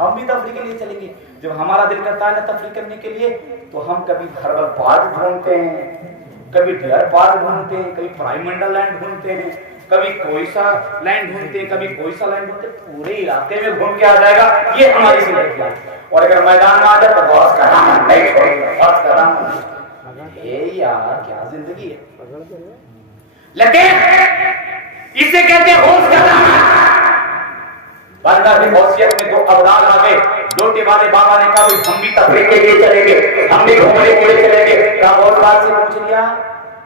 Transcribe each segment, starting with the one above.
ہم بھی تفریح کے لیے چلیں گے. جب ہمارا دل کرتا ہے نا تفریح کرنے کے لیے تو ہم کبھی ہربل پارک ڈھونڈتے ہیں, کبھی ڈیئر پارک ڈھونڈتے ہیں, کبھی پرائم منڈل لینڈ ڈھونڈتے ہیں, کبھی کوئی سا لینڈ ڈھونڈتے ہیں, کبھی کوئی سا لینڈ ڈھونڈتے ہیں. پورے علاقے میں گھوم کے آ جائے گا. یہ ہماری زندگی ہے. اور اگر میدان میں آ جائے تو بہت کا دامن نہیں چھوڑیں گے, بہت کا دامن. یہ یار کیا زندگی ہے. لیکن اسے کہتے ہیں ہوش کا دامن. بندہ کی حیثیت میں دو ابدال آ گئے. لوٹے والے بابا نے کہا ہم بھی تفریح کے لیے چلیں گے, ہم بھی گھومنے کے لیے چلیں گے. کہا اور بات سے پوچھ لیا,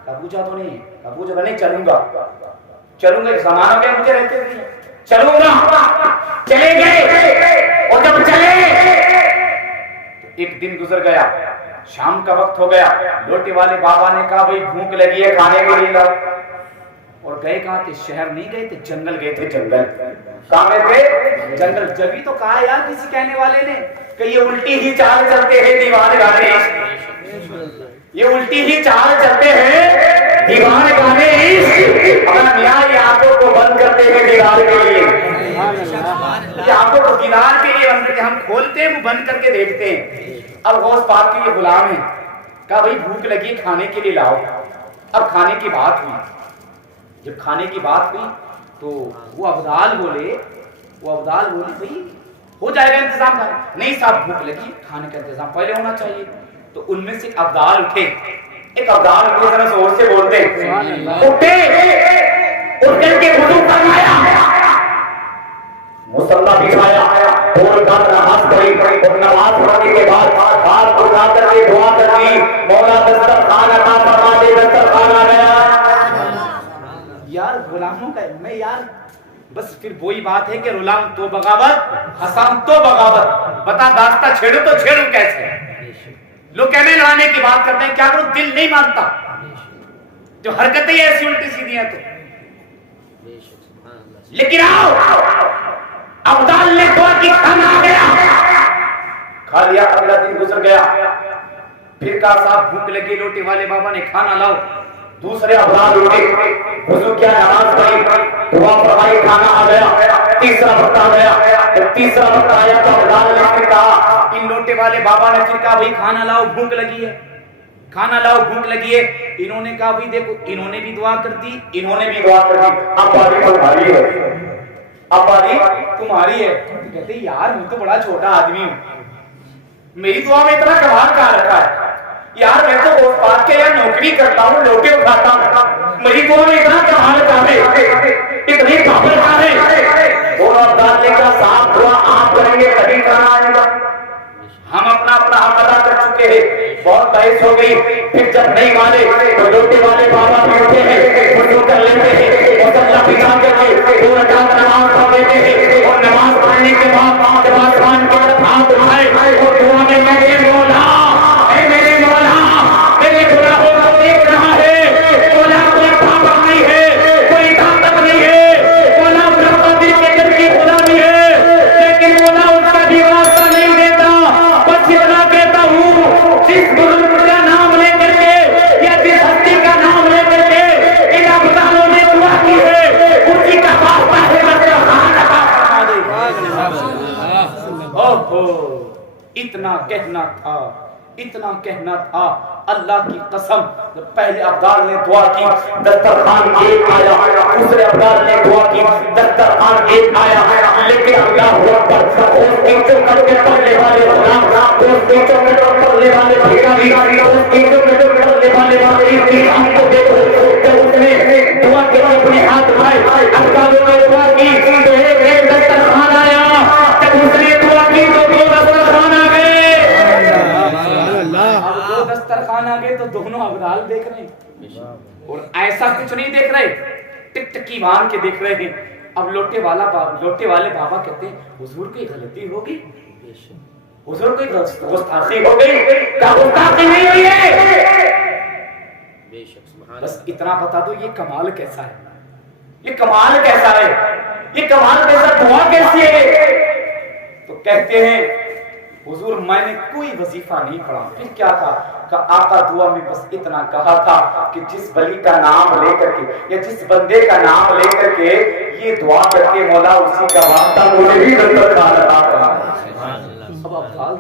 کہا پوچھا تو نہیں, کہا پوچھا تو نہیں. چلوں گا چلوں گا, ایک زمانہ میں مجھے رہتے ہوئے چلوں گا. چلے گئے اور جب چلے تو ایک دن گزر گیا, شام کا وقت ہو گیا. لوٹے والے بابا نے کہا بھائی بھوک لگی ہے, کھانے کے لیے لاؤ. اور گئے کہاں تھے؟ شہر نہیں گئے تھے, جنگل گئے تھے. جنگل کہاں گئے تھے؟ جنگل. جبھی تو کہا یار کسی کہنے والے نے کہ یہ الٹی ہی چال چلتے ہیں دیوان گانے, یہ الٹی ہی چال چلتے ہیں دیوان گانے. اپنا میاں یہ آنکھوں کو بند کرتے ہیں دیدار کے لیے, یہ آنکھوں کو دیدار کے لیے بند کرتے, ہم کھولتے ہیں وہ بند کر کے دیکھتے ہیں. اب غوث پاک کے یہ غلام ہیں. کہا بھائی بھوک لگی, کھانے کے لیے لاؤ. اب کھانے کی بات ہوئی. جب کھانے کی بات ہوئی تو وہ ابدال بولے بھائی ہو جائے گا انتظام. نہیں صاحب بھوک لگی, کھانے کا انتظام پہلے ہونا چاہیے. تو ان میں سے ایک ابدال اٹھے, ذرا زور سے بولتے اٹھے, اٹھ کر کے وضو فرمایا, مصلی بچھایا, اور نماز پڑھی. اور نماز پڑھنے کے بعد ہاتھ اٹھا کر کے دعا کر دی, مولا دسترخوان عطا فرما دے. دسترخوان آ گیا. یار غلاموں کا میں یار بس پھر وہی بات ہے کہ غلام تو بغاوت, حسام تو بغاوت. بتا داستہ چھیڑو تو چھیڑو کیسے؟ لوگ کہنے لانے کی بات کرتے ہیں, کیا کروں دل نہیں مانتا. جو حرکتیں ایسی الٹی سیدھی ہیں تو. لیکن آؤ ابدال نے دعا کی, کھانا آ گیا, کھا لیا. اگلا دن گزر گیا. پھر کہا صاحب بھوک لگی, لوٹے والے بابا نے کھانا لاؤ. دوسرے ابدال اٹھے, وضو کیا, نماز پڑھی, دعا فرمائی, کھانا آ گیا. تیسرا وقت آ گیا. جب تیسرا وقت آیا تو ابدال نے پھر کہا, ان لوٹے والے بابا نے پھر کہا بھائی کھانا لاؤ, بھوک لگی ہے, کھانا لاؤ, بھوک لگی ہے. انہوں نے کہا بھائی دیکھو, انہوں نے بھی دعا کر دی, انہوں نے بھی دعا کر دی. اب باری تمہاری ہے, اب باری تمہاری ہے. کہتے یار میں تو بڑا چھوٹا آدمی ہوں, میری دعا میں اتنا کمال کہاں رکھا ہے. یار میں تو غوث پاک کے یار نوکری کرتا ہوں, لوٹے اٹھاتا ہوں, میری دعا میں اتنا کمال کہاں ہے, اتنی کامل کہاں ہے. اور ابدال نے کہا صاحب دعا آپ کریں گے کبھی کہاں آئے گا, ہم اپنا حق ادا کر چکے ہیں. بہت بحث ہو گئی. پھر جب نہیں مانے تو لوٹے والے بابا بھی اٹھتے ہیں, وضو کر لیتے ہیں, مصلی بچھا کر کے 2 رکعت نماز پڑھ لیتے ہیں. اور نماز پڑھنے کے بعد جب آسمان کی طرف ہاتھ اٹھائے اور دعا میں کہتے ہیں مولا, اے میرے مولا, میرے گناہوں کو دیکھ رہا ہے, مولا کوئی طاقت نہیں ہے, کوئی طاقت نہیں ہے, مولا برابر دل کے دل کی خدا بھی ہے, لیکن مولا اس کا بھی واسطہ نہیں دیتا. بس اتنا کہتا ہوں, جس بزرگ کا نام لے کر کے یا جس ہستی کا نام لے کر کے ان ابدالوں نے دعا کی ہے, اسی کا واسطہ ہے دسترخوان عطا فرما دے. اتنا کہنا تھا, اتنا کہنا تھا. اللہ کی قسم پہلے ابدال نے دعا کی, دسترخوان ایک آیا. دوسرے ابدال نے دعا کی, دسترخوان ایک آیا. لیکن اللہ اکبر, اس کی چوکٹ کے پڑھنے والے غلام, اس کی چوکٹ کے پڑھنے والے بھیڑی, اس کی چوکٹ کے پڑھنے والے انسان کو دیکھو کہ اس نے دعا کے بعد اپنے ہاتھ اٹھائے. ابدالوں نے دعا کی تو ایک دسترخوان آیا. جب اس نے دعا کی تو 2 دسترخوان آ گئے. اب 2 دسترخوان آ گئے تو دونوں ابدال دیکھ رہے ہیں, اور ایسا کچھ نہیں دیکھ رہے, ٹک ٹکی مان کے دیکھ رہے ہیں. اب لوٹے والے بابا کہتے ہیں حضور کوئی غلطی ہوگی, حضور کوئی گستاخی ہو گئی. کیا گستاخی نہیں ہوئی ہے, بس اتنا بتا دو یہ کمال کیسا ہے, یہ کمال کیسا ہے, یہ کمال کیسا, دعا کیسی ہے. تو کہتے ہیں حضور میں نے کوئی وظیفہ نہیں پڑھا. پھر کیا کہا, کہ آقا دعا میں بس اتنا کہا تھا کہ جس ولی کا نام لے کر کے یا جس بندے کا نام لے کر کے یہ دعا کر کے مولا اسی کا واسطہ مجھے بھی دسترخوان عطا فرما.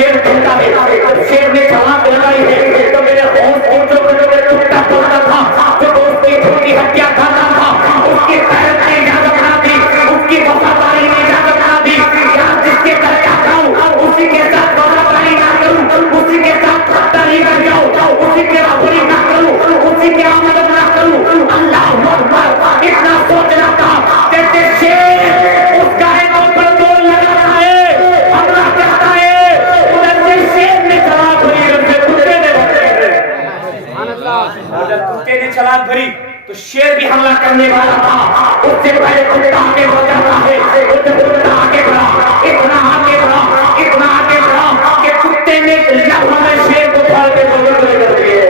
شیر ڈھونڈا ہے، شیر نے چھلانگ لگائی ہے تو میرے ہوش اونچوں کو جو ٹوٹا پڑتا تھا، جو دوست کی چھوٹی ہڈیاں کھاتا تھا، اس کی غیرت نے اجازت نہ دی، اس کی وفاداری نے اجازت نہ دی، یار جس کے گھر جاتا ہوں اسی کے ساتھ وفاداری نہ کروں، اسی کے ساتھ غداری نہ جاؤں، اسی کے رابطی نہ کروں، اسی کے آمد نہ کروں۔ اللہ اکبر، اتنا سوچنا تھا جیسے شیر اس کائنوں پر توڑ لگا رہا ہے، حملہ کرتا ہے، ادھر سے شیر نے چھلانگ بھری، ادھر سے کتے نے ادھر کتے نے چھلانگ بھری تو شیر بھی حملہ کرنے والا تھا، اس سے پہلے کتا آگے بڑھ جاتا ہے، اس سے کتا آگے بڑھا، اتنا آگے بڑھا، اتنا آگے بڑھا کہ کتے نے لمحہ میں شیر کو پھاڑ کے ٹکڑے کر دیے۔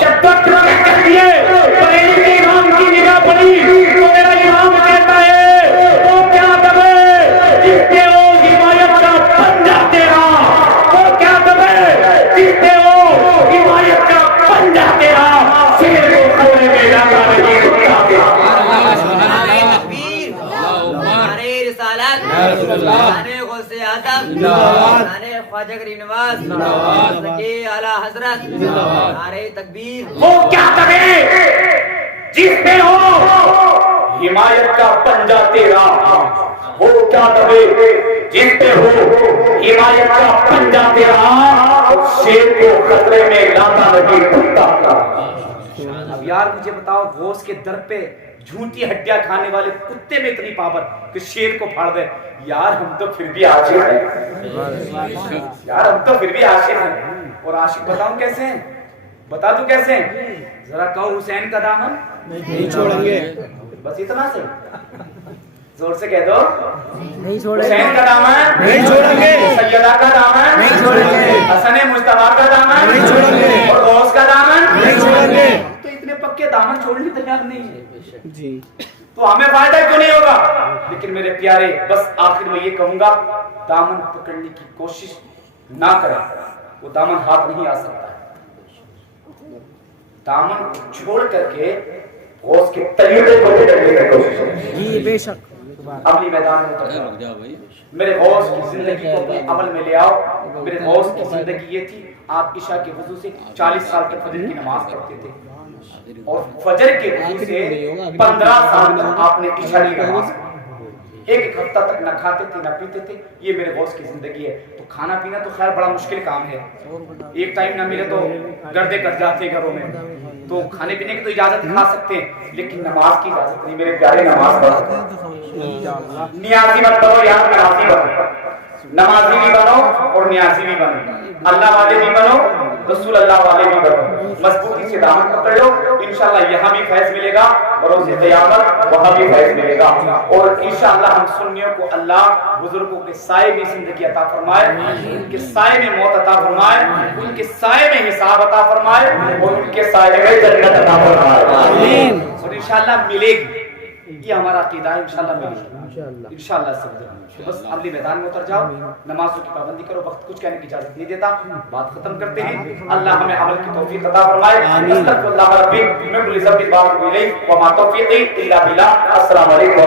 جب تک ٹکڑے کر دیے تو ان کے امام کی نگاہ پڑی تو میرا امام کہتا ہے وہ کیا دبے جس پہ ہو حمایت کا پنجہ تیرا، وہ کیا دبے جس پہ ہو حمایت کا پنجہ تیرا، شیر کو کھونے میں جاتا نہیں کتا کے۔ خواجہ غریب نواز ذکی اعلی حضرت، نعرہ تکبیر۔ وہ کیا دبے جس پہ ہو حمایت کا پنجہ تیرا، وہ کیا دبے جس پہ ہو حمایت کا پنجہ تیرا، شیر کو خطرے میں لاتا نہیں کتا کا۔ اب یار مجھے بتاؤ غوث کے در پہ جھوٹی ہڈیاں کھانے والے کتے میں اتنی پاور کہ شیر کو پھاڑ دے، یار ہم تو پھر بھی عاشق ہیں، یار ہم تو پھر بھی عاشق ہیں۔ اور عاشق بتاؤں کیسے ہیں، بتا دوں کیسے ہیں، ذرا کہو حسین کا دامن نہیں چھوڑیں گے، بس اتنا سے زور سے کہہ دو، نہیں چھوڑیں گے، حسین کا دامن نہیں چھوڑیں گے، سیدہ کا دامن نہیں چھوڑیں گے، حسن مصطفیٰ کا دامن نہیں چھوڑیں گے، اور غوث کا دامن نہیں چھوڑیں گے۔ تو اتنے پکے دامن چھوڑنے تیار نہیں ہے جی تو ہمیں فائدہ کیوں نہیں ہوگا؟ لیکن میرے پیارے بس آخر میں یہ کہوں گا دامن پکڑنے کی کوشش نہ کریں، وہ دامن ہاتھ نہیں آ سکتا ہے، دامن چھوڑ کر کے غوث کے طریقے کو پکڑنے کی کوشش کریں۔ جی بے شک، اگلی میدان میں اتر جاؤ، میرے غوث کی زندگی کو اپنے عمل میں لے آؤ۔ میرے غوث کی زندگی یہ تھی، آپ عشاء کے وضو سے 40 سال تک فجر کی نماز پڑھتے تھے اور فجر کے وضو سے 15 سال تک آپ نے عشاء کی نماز پڑھی، ایک ہفتہ تک نہ کھاتے تھے نہ پیتے تھے۔ یہ میرے غوث کی زندگی ہے۔ تو کھانا پینا تو خیر بڑا مشکل کام ہے، ایک ٹائم نہ ملے تو گردے کٹ جاتے گھروں میں، تو کھانے پینے کی تو اجازت کھا سکتے ہیں لیکن نماز کی اجازت نہیں۔ میرے پیارے نماز پڑھو، نیازی مت بنو یار، نمازی بنو، نمازی بھی بنو اور نیازی بھی بنو، اللہ والے بھی بنو، رسول اللہ والے بھی بنو، مضبوطی سے دامن پکڑ لو، انشاءاللہ یہاں بھی فیض ملے گا اور روز قیامت وہاں بھی فیض ملے گا۔ اور انشاءاللہ ہم سنیوں کو اللہ بزرگوں کے سائے میں زندگی عطا فرمائے، ان کے سائے میں موت عطا فرمائے، ان کے سائے میں حساب عطا فرمائے اور ان کے سائے میں جنت عطا فرمائے، آمین۔ اور انشاءاللہ ملے گی، یہ ہمارا عقیدہ ہے، انشاءاللہ ملے گی، انشاءاللہ سب۔ بس اگلی میدان میں اتر جاؤ، نمازوں کی پابندی کرو، وقت کچھ کہنے کی اجازت نہیں دیتا، بات ختم کرتے ہیں۔ اللہ ہمیں عمل کی توفیق عطا فرمائے، استغفر اللہ ربی من کل ذنب واتوب الیہ وما توفیقی الا باللہ۔ السلام علیکم۔